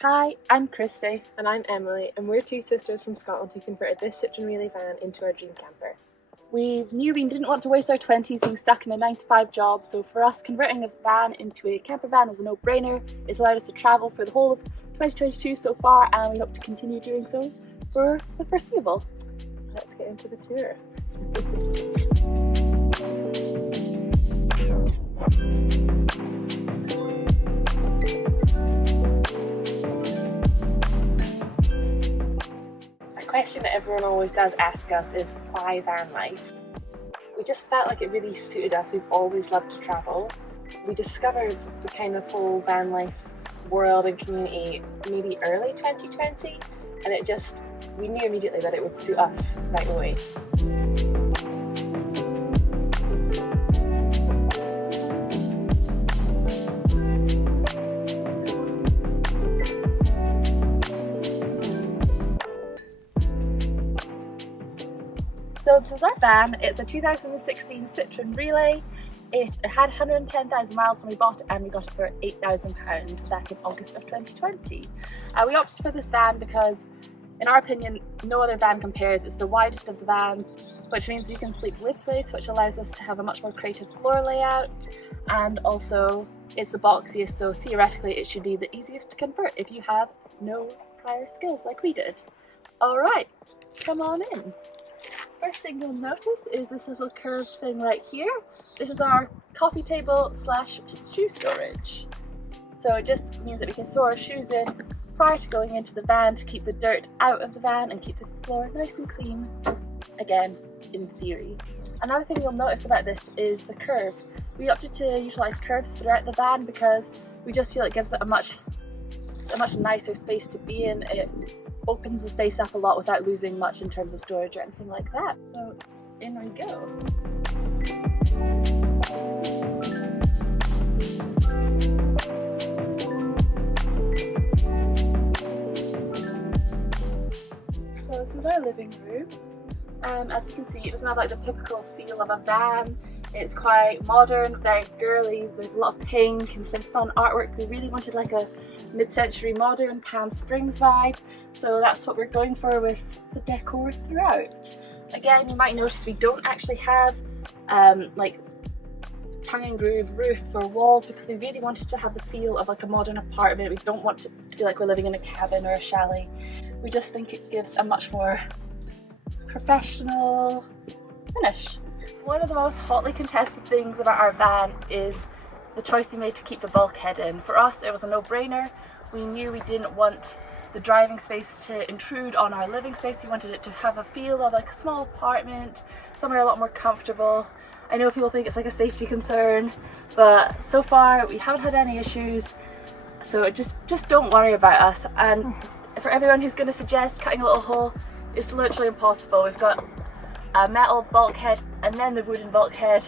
Hi, I'm Christy. And I'm Emily, and we're two sisters from Scotland who converted this Citroen Relay van into our dream camper. We knew we didn't want to waste our 20s being stuck in a 9-to-5 job, so for us converting a van into a camper van was a no-brainer. It's allowed us to travel for the whole of 2022 so far, and we hope to continue doing so for the foreseeable. Let's get into the tour. A question that everyone always does ask us is, why van life? We just felt like it really suited us. We've always loved to travel. We discovered the kind of whole van life world and community maybe early 2020, and we knew immediately that it would suit us right away. So this is our van. It's a 2016 Citroen Relay. It had 110,000 miles when we bought it, and we got it for £8,000 back in August of 2020. We opted for this van because, in our opinion, no other van compares. It's the widest of the vans, which means we can sleep widthways, which allows us to have a much more creative floor layout, and also it's the boxiest, so theoretically it should be the easiest to convert if you have no prior skills like we did. Alright, come on in. First thing you'll notice is this little curved thing right here. This is our coffee table slash shoe storage. So it just means that we can throw our shoes in prior to going into the van to keep the dirt out of the van and keep the floor nice and clean, again, in theory. Another thing you'll notice about this is the curve. We opted to utilise curves throughout the van because we just feel it gives it a much nicer space to be in. It opens the space up a lot without losing much in terms of storage or anything like that. So in we go. So this is our living room. As you can see, it doesn't have like the typical feel of a van. It's quite modern, very girly. There's a lot of pink and some fun artwork. We really wanted like a mid-century modern Palm Springs vibe, so that's what we're going for with the decor throughout. Again, you might notice we don't actually have like tongue and groove roof or walls because we really wanted to have the feel of like a modern apartment. We don't want to feel like we're living in a cabin or a chalet. We just think it gives a much more professional finish. One of the most hotly contested things about our van is the choice we made to keep the bulkhead in. For us, it was a no-brainer. We knew we didn't want the driving space to intrude on our living space. We wanted it to have a feel of like a small apartment, somewhere a lot more comfortable. I know people think it's like a safety concern, but so far we haven't had any issues, so just don't worry about us. And for everyone who's going to suggest cutting a little hole, it's literally impossible. We've got a metal bulkhead and then the wooden bulkhead.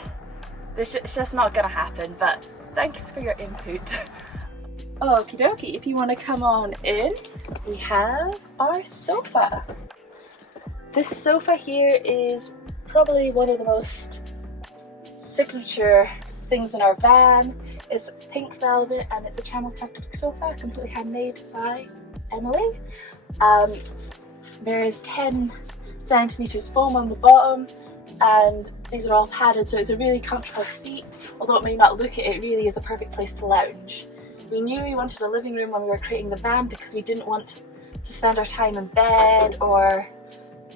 It's just not going to happen, but thanks for your input. Okie dokie, if you want to come on in, we have our sofa. This sofa here is probably one of the most signature things in our van. It's pink velvet and it's a camel tactic sofa, completely handmade by Emily. There is 10 centimeters foam on the bottom, and these are all padded, so it's a really comfortable seat. Although it may not look it, it really is a perfect place to lounge. We knew we wanted a living room when we were creating the van because we didn't want to spend our time in bed or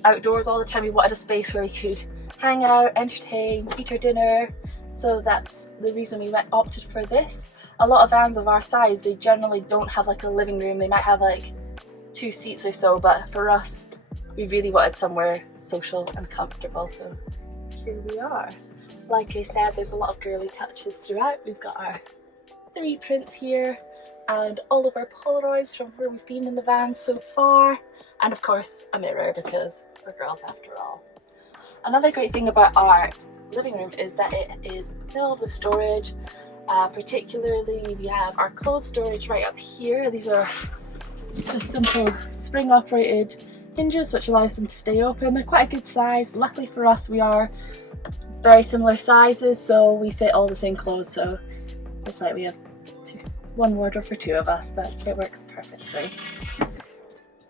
outdoors all the time. We wanted a space where we could hang out, entertain, eat our dinner. So that's the reason we opted for this. A lot of vans of our size, they generally don't have like a living room. They might have like 2 seats or so, but for us, we really wanted somewhere social and comfortable, so here we are. Like I said, there's a lot of girly touches throughout. We've got our 3 prints here and all of our Polaroids from where we've been in the van so far, and of course a mirror because we're girls after all. Another great thing about our living room is that it is filled with storage. Particularly we have our clothes storage right up here. These are just simple spring operated hinges which allows them to stay open. They're quite a good size. Luckily for us, we are very similar sizes, so we fit all the same clothes, so it's like we have one wardrobe for two of us, but it works perfectly.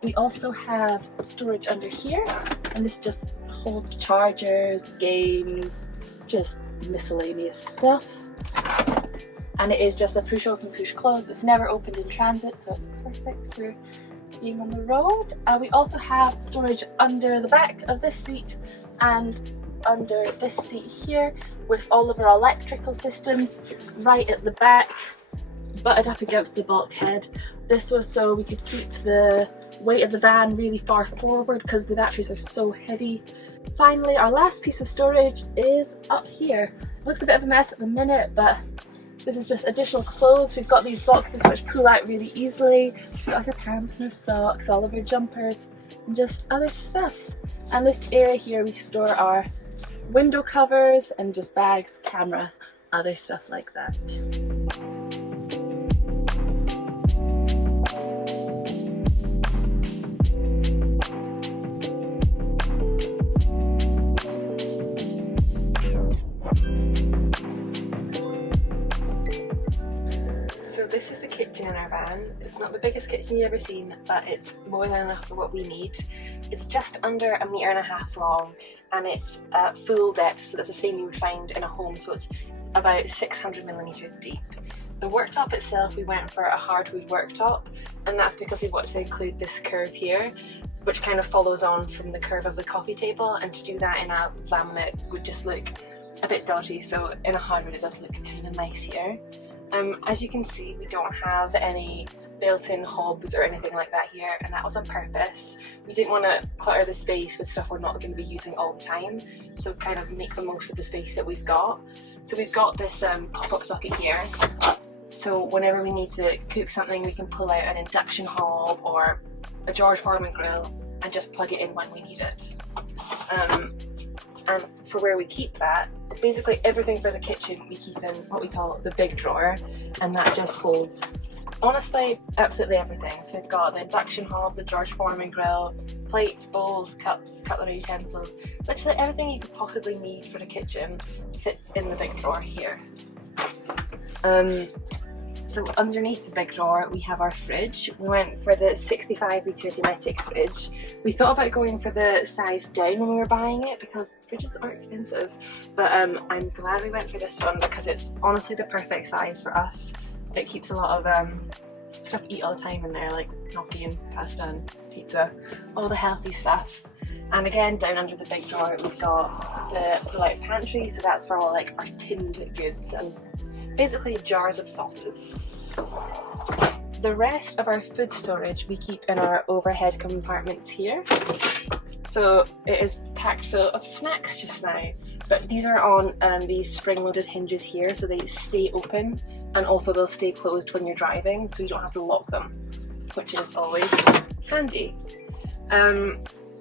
We also have storage under here, and this just holds chargers, games, just miscellaneous stuff. And it is just a push open, push close. It's never opened in transit, so it's perfect for being on the road. We also have storage under the back of this seat and under this seat here, with all of our electrical systems right at the back, butted up against the bulkhead. This was so we could keep the weight of the van really far forward because the batteries are so heavy. Finally, our last piece of storage is up here. Looks a bit of a mess at the minute, but this is just additional clothes. We've got these boxes which pull out really easily. We've got our pants and our socks, all of our jumpers, and just other stuff. And this area here we store our window covers and just bags, camera, other stuff like that. So this is the kitchen in our van. It's not the biggest kitchen you've ever seen, but it's more than enough for what we need. It's just under 1.5 meters long, and it's full depth, so that's the same you would find in a home, so it's about 600 millimeters deep. The worktop itself, we went for a hardwood worktop, and that's because we want to include this curve here, which kind of follows on from the curve of the coffee table, and to do that in a laminate would just look a bit dodgy, so in a hardwood it does look kind of nice here. As you can see, we don't have any built-in hobs or anything like that here, and that was on purpose. We didn't want to clutter the space with stuff we're not going to be using all the time, so kind of make the most of the space that we've got. So we've got this pop-up socket here, so whenever we need to cook something we can pull out an induction hob or a George Foreman grill and just plug it in when we need it. And for where we keep that, basically everything for the kitchen we keep in what we call the big drawer, and that just holds, honestly, absolutely everything. So we've got the induction hob, the George Foreman grill, plates, bowls, cups, cutlery utensils, literally everything you could possibly need for the kitchen fits in the big drawer here. So underneath the big drawer we have our fridge. We went for the 65 litre Dometic fridge. We thought about going for the size down when we were buying it because fridges are expensive, but I'm glad we went for this one because it's honestly the perfect size for us. It keeps a lot of stuff to eat all the time in there, like gnocchi and pasta and pizza, all the healthy stuff. And again, down under the big drawer we've got the pull-out pantry, so that's for all like our tinned goods and basically jars of sauces. The rest of our food storage we keep in our overhead compartments here. So it is packed full of snacks just now, but these are on these spring-loaded hinges here, so they stay open, and also they'll stay closed when you're driving, so you don't have to lock them, which is always handy.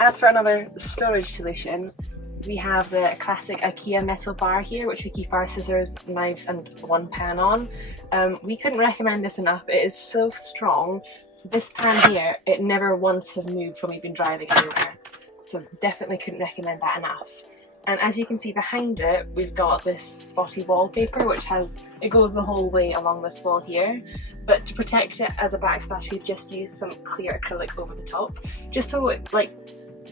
As for another storage solution, we have the classic IKEA metal bar here, which we keep our scissors, knives and one pan on. We couldn't recommend this enough. It is so strong. This pan here, it never once has moved when we've been driving anywhere. So definitely couldn't recommend that enough. And as you can see behind it, we've got this spotty wallpaper, which it goes the whole way along this wall here. But to protect it as a backsplash, we've just used some clear acrylic over the top, just so it, like,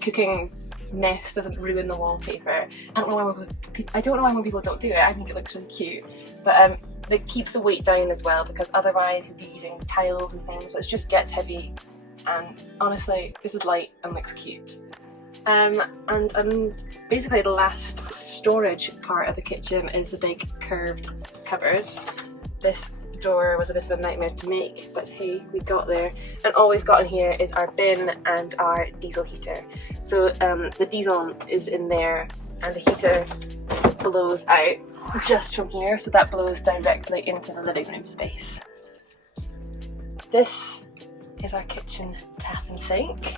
cooking mess doesn't ruin the wallpaper. I don't know why more people don't do it. I think it looks really cute, but it keeps the weight down as well, because otherwise you'd be using tiles and things, so it just gets heavy. And honestly, this is light and looks cute. And basically the last storage part of the kitchen is the big curved cupboard. This door was a bit of a nightmare to make, but hey, we got there. And all we've got in here is our bin and our diesel heater. So the diesel is in there, and the heater blows out just from here, so that blows directly into the living room space. This is our kitchen tap and sink.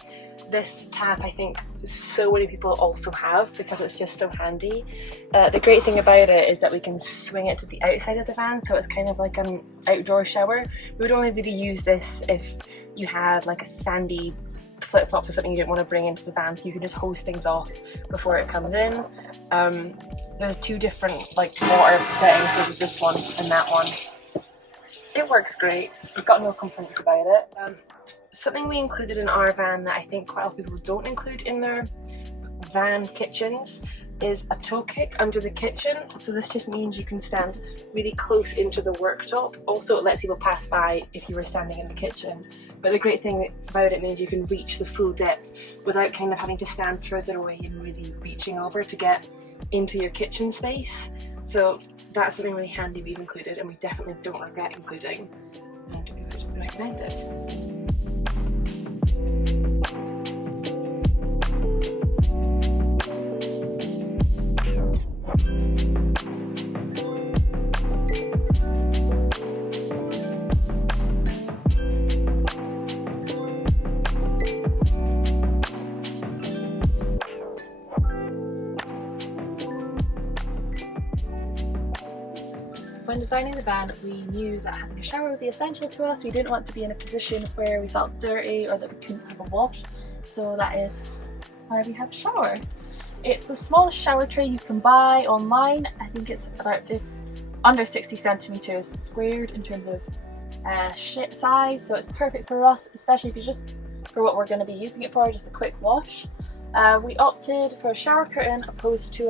This tap I think so many people also have because it's just so handy. The great thing about it is that we can swing it to the outside of the van, so it's kind of like an outdoor shower. We would only really use this if you had like a sandy flip-flops or something you didn't want to bring into the van, so you can just hose things off before it comes in. There's two different like water settings, so there's this one and that one. It works great. We've got no complaints about it. Something we included in our van that I think quite a lot of people don't include in their van kitchens is a toe kick under the kitchen. So this just means you can stand really close into the worktop. Also, it lets people pass by if you were standing in the kitchen. But the great thing about it means you can reach the full depth without kind of having to stand further away and really reaching over to get into your kitchen space. So that's something really handy we've included, and we definitely don't regret including, and we would recommend it. When designing the van, we knew that having a shower would be essential to us. We didn't want to be in a position where we felt dirty or that we couldn't have a wash, so that is why we have a shower. It's the smallest shower tray you can buy online. I think it's about under 60 centimeters squared in terms of size, so it's perfect for us, especially if you just for what we're going to be using it for, just a quick wash. We opted for a shower curtain opposed to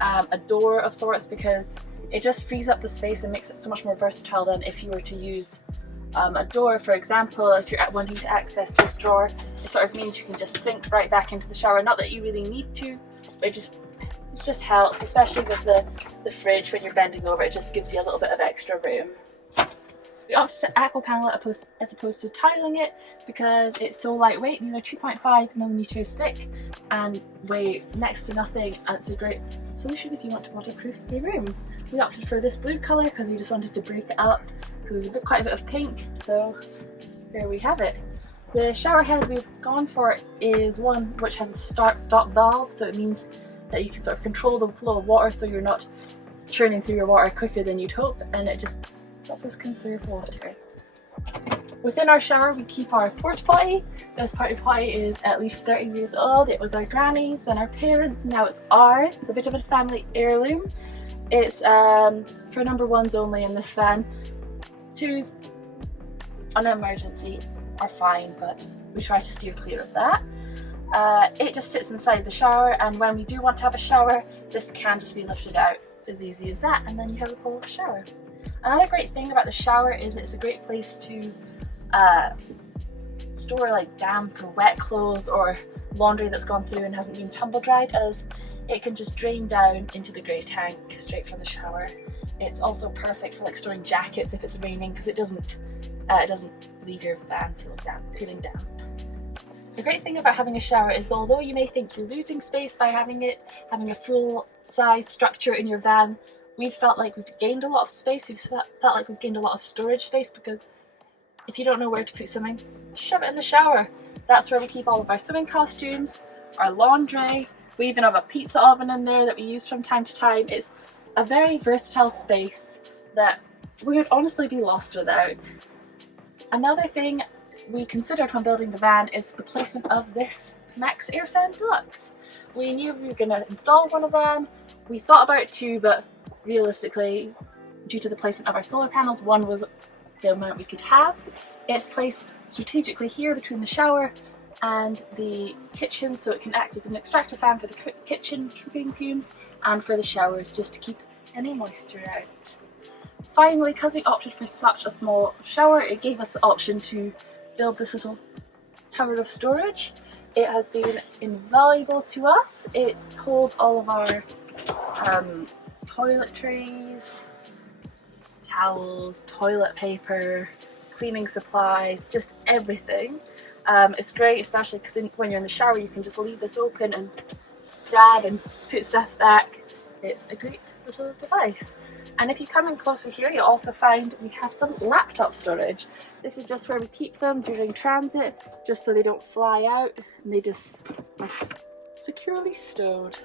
a door of sorts because it just frees up the space and makes it so much more versatile than if you were to use a door. For example, if you're wanting to access this drawer, it sort of means you can just sink right back into the shower. Not that you really need to, but it just helps, especially with the fridge when you're bending over. It just gives you a little bit of extra room. We opted to aqua panel it as opposed to tiling it because it's so lightweight. These are 2.5 millimeters thick and weigh next to nothing, and it's a great solution if you want to waterproof your room. We opted for this blue colour because we just wanted to break it up because there's quite a bit of pink, so here we have it. The shower head we've gone for is one which has a start-stop valve, so it means that you can sort of control the flow of water so you're not churning through your water quicker than you'd hope, and it just lets us conserve water. Within our shower we keep our porta potty. This porta potty is at least 30 years old. It was our granny's, then our parents', now it's ours. It's a bit of a family heirloom. It's for number ones only in this van. Twos on an emergency are fine, but we try to steer clear of that. It just sits inside the shower, and when we do want to have a shower, this can just be lifted out as easy as that, and then you have a full shower. Another great thing about the shower is it's a great place to store like damp or wet clothes or laundry that's gone through and hasn't been tumble dried, as it can just drain down into the grey tank straight from the shower. It's also perfect for like storing jackets if it's raining because it doesn't leave your van feeling damp. The great thing about having a shower is although you may think you're losing space by having a full size structure in your van, we've felt like we've gained a lot of space. We've felt like we've gained a lot of storage space because if you don't know where to put something, shove it in the shower. That's where we keep all of our swimming costumes, our laundry. We even have a pizza oven in there that we use from time to time. It's a very versatile space that we would honestly be lost without. Another thing we considered when building the van is the placement of this Max Air Fan Deluxe. We knew we were going to install one of them. We thought about two, but realistically, due to the placement of our solar panels, one was the amount we could have. It's placed strategically here between the shower and the kitchen, so it can act as an extractor fan for the kitchen cooking fumes and for the showers, just to keep any moisture out. Finally, because we opted for such a small shower, it gave us the option to build this little tower of storage. It has been invaluable to us. It holds all of our toiletries, towels, toilet paper, cleaning supplies, just everything. It's great, especially because when you're in the shower you can just leave this open and grab and put stuff back. It's a great little device. And if you come in closer here, you'll also find we have some laptop storage. This is just where we keep them during transit, just so they don't fly out, and they just are securely stowed.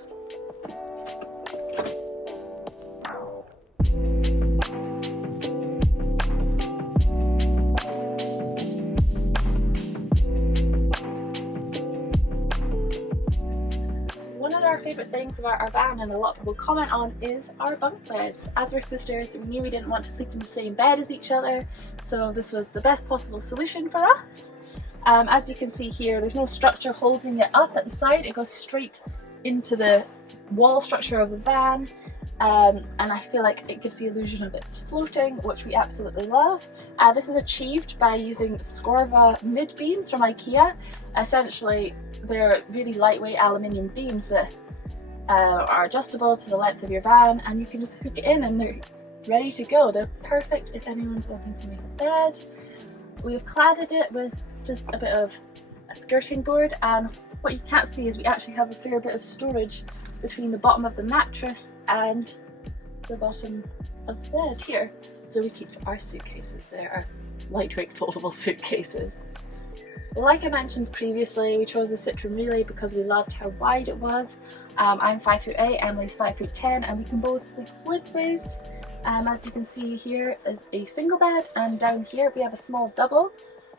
favourite things about our van, and a lot of people comment on, is our bunk beds. As we're sisters, we knew we didn't want to sleep in the same bed as each other, so this was the best possible solution for us. As you can see here, there's no structure holding it up at the side, it goes straight into the wall structure of the van. And I feel like it gives the illusion of it floating, which we absolutely love. This is achieved by using Scorva mid beams from IKEA. Essentially, they're really lightweight aluminium beams that are adjustable to the length of your van, and you can just hook it in and they're ready to go. They're perfect if anyone's wanting to make a bed. We've cladded it with just a bit of a skirting board, and what you can't see is we actually have a fair bit of storage between the bottom of the mattress and the bottom of the bed here. So we keep our suitcases there, our lightweight foldable suitcases. Like I mentioned previously, we chose the Citroen Relay because we loved how wide it was. I'm 5'8", Emily's 5'10", and we can both sleep widthways. As you can see, here is a single bed, and down here we have a small double.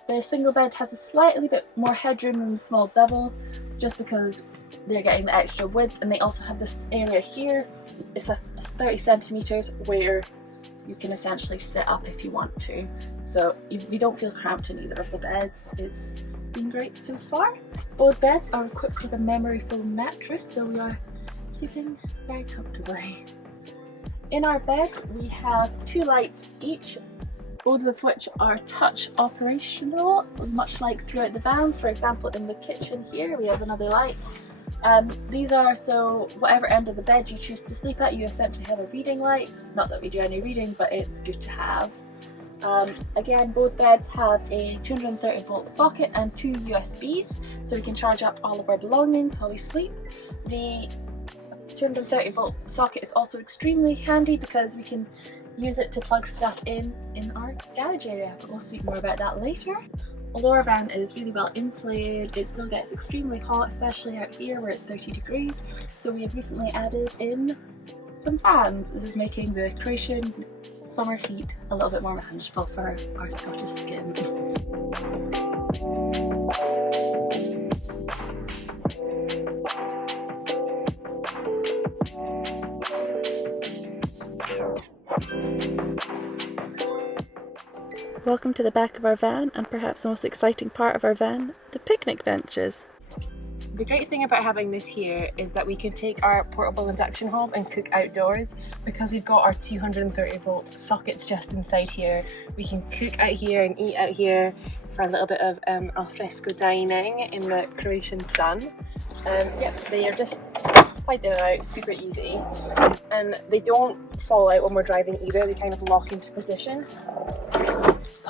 The single bed has a slightly bit more headroom than the small double, just because they're getting the extra width, and they also have this area here. It's a 30 centimeters where you can essentially sit up if you want to, so you don't feel cramped in either of the beds. It's been great so far. Both beds are equipped with a memory foam mattress, so we are sleeping very comfortably. In our beds we have 2 lights each, both of which are touch operational, much like throughout the van. For example, in the kitchen here we have another light. These are so whatever end of the bed you choose to sleep at, you essentially have a reading light. Not that we do any reading, but it's good to have. Again, both beds have a 230 volt socket and 2 USBs, so we can charge up all of our belongings while we sleep. The 230 volt socket is also extremely handy because we can use it to plug stuff in our garage area, but we'll speak more about that later. Although our van is really well insulated, it still gets extremely hot, especially out here where it's 30 degrees, so we have recently added in some fans. This is making the Croatian summer heat a little bit more manageable for our Scottish skin. Welcome to the back of our van, and perhaps the most exciting part of our van, the picnic benches. The great thing about having this here is that we can take our portable induction hob and cook outdoors. Because we've got our 230 volt sockets just inside here, we can cook out here and eat out here for a little bit of alfresco dining in the Croatian sun. Yep, they are just slide in and out, super easy, and they don't fall out when we're driving either. They kind of lock into position.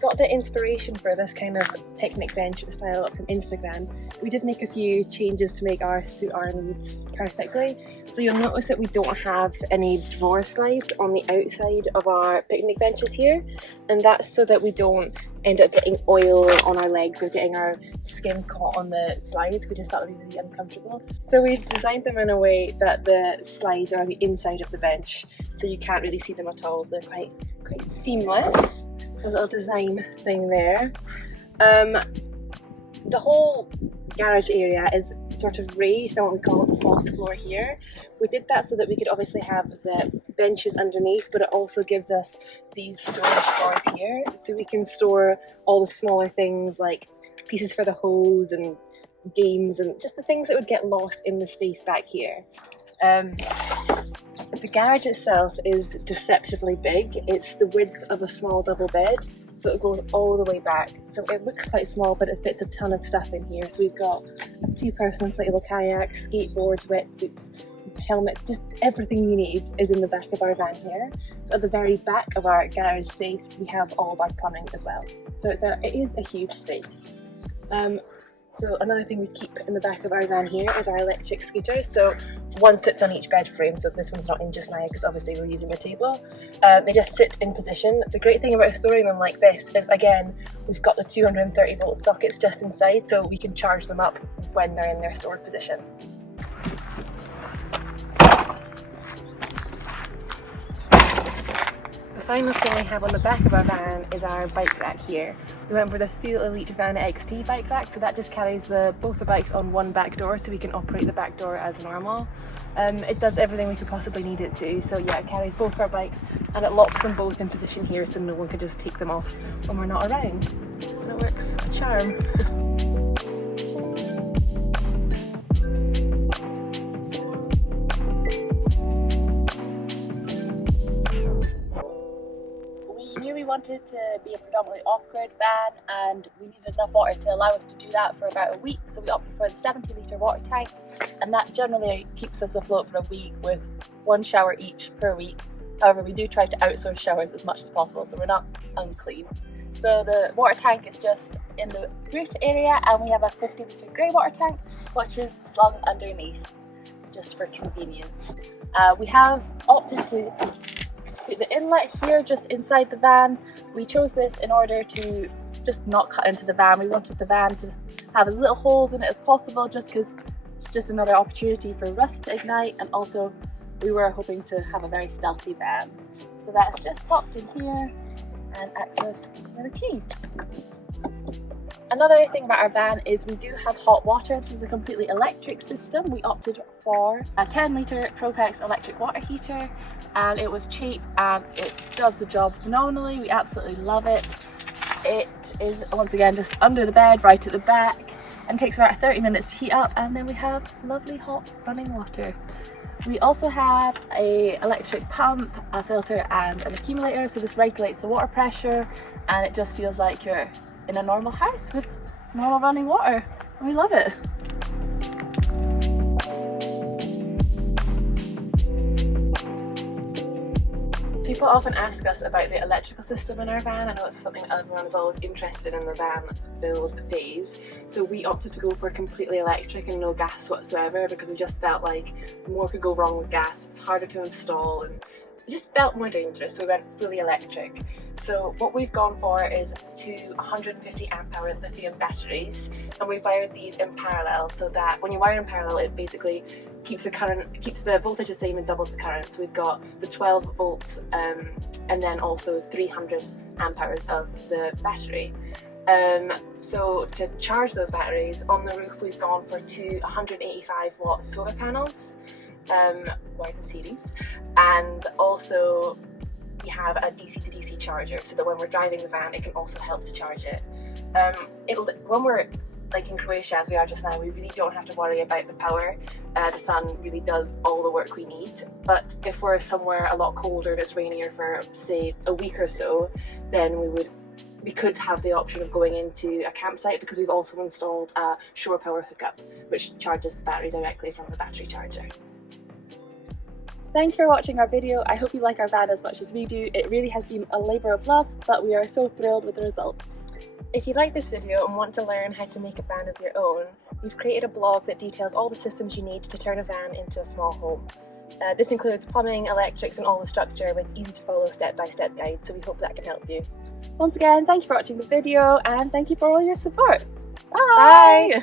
Got the inspiration for this kind of picnic bench style from Instagram. We did make a few changes to make ours suit our needs perfectly. So you'll notice that we don't have any drawer slides on the outside of our picnic benches here, and that's so that we don't end up getting oil on our legs or getting our skin caught on the slides. We just thought it would be really uncomfortable. So we've designed them in a way that the slides are on the inside of the bench, so you can't really see them at all, so they're quite seamless. A little design thing there. The whole garage area is sort of raised on what we call the false floor here. We did that so that we could obviously have the benches underneath, but it also gives us these storage drawers here, so we can store all the smaller things like pieces for the hose and games and just the things that would get lost in the space back here. The garage itself is deceptively big. It's the width of a small double bed, so it goes all the way back. So it looks quite small, but it fits a ton of stuff in here. So we've got a 2-person inflatable kayak, skateboards, wetsuits, helmet, just everything you need is in the back of our van here. So at the very back of our garage space, we have all of our plumbing as well. So it is a huge space. So another thing we keep in the back of our van here is our electric scooters. So one sits on each bed frame, so this one's not in just now because obviously we're using a table. They just sit in position. The great thing about storing them like this is, again, we've got the 230 volt sockets just inside, so we can charge them up when they're in their stored position. The final thing we have on the back of our van is our bike rack here. We went for the Feel Elite Van XT bike rack, so that just carries both the bikes on one back door, so we can operate the back door as normal. It does everything we could possibly need it to, so yeah, it carries both our bikes and it locks them both in position here so no one can just take them off when we're not around. And it works a charm. We wanted to be a predominantly off-grid van and we needed enough water to allow us to do that for about a week, so we opted for the 70-litre water tank, and that generally keeps us afloat for a week with 1 shower each per week. However, we do try to outsource showers as much as possible so we're not unclean. So the water tank is just in the root area, and we have a 50-litre grey water tank which is slung underneath just for convenience. We have opted to put the inlet here just inside the van. We chose this in order to just not cut into the van. We wanted the van to have as little holes in it as possible just because it's just another opportunity for rust to ignite, and also we were hoping to have a very stealthy van. So that's just popped in here and accessed with a key. Another thing about our van is we do have hot water. This is a completely electric system. We opted for a 10-litre Propex electric water heater, and it was cheap and it does the job phenomenally. We absolutely love it. It is once again just under the bed right at the back and takes about 30 minutes to heat up, and then we have lovely hot running water. We also have an electric pump, a filter and an accumulator, so this regulates the water pressure and it just feels like you're in a normal house with normal running water, and we love it. People often ask us about the electrical system in our van. I know it's something everyone is always interested in the van build phase. So we opted to go for completely electric and no gas whatsoever because we just felt like more could go wrong with gas. It's harder to install and it just felt more dangerous, so we went fully electric. So what we've gone for is 2 150 amp hour lithium batteries, and we've wired these in parallel so that when you wire in parallel it basically keeps the voltage the same and doubles the current. So we've got the 12 volts and then also 300 amp hours of the battery. So to charge those batteries, on the roof we've gone for 2 185 watt solar panels, wire the series, and also we have a DC to DC charger so that when we're driving the van it can also help to charge it. When we're like in Croatia as we are just now, we really don't have to worry about the power. The sun really does all the work we need, but if we're somewhere a lot colder and it's rainier for say a week or so, then we could have the option of going into a campsite because we've also installed a shore power hookup which charges the battery directly from the battery charger. Thank you for watching our video. I hope you like our van as much as we do. It really has been a labour of love, but we are so thrilled with the results. If you like this video and want to learn how to make a van of your own, we've created a blog that details all the systems you need to turn a van into a small home. This includes plumbing, electrics and all the structure with easy to follow step-by-step guides, so we hope that can help you. Once again, thank you for watching the video and thank you for all your support. Bye!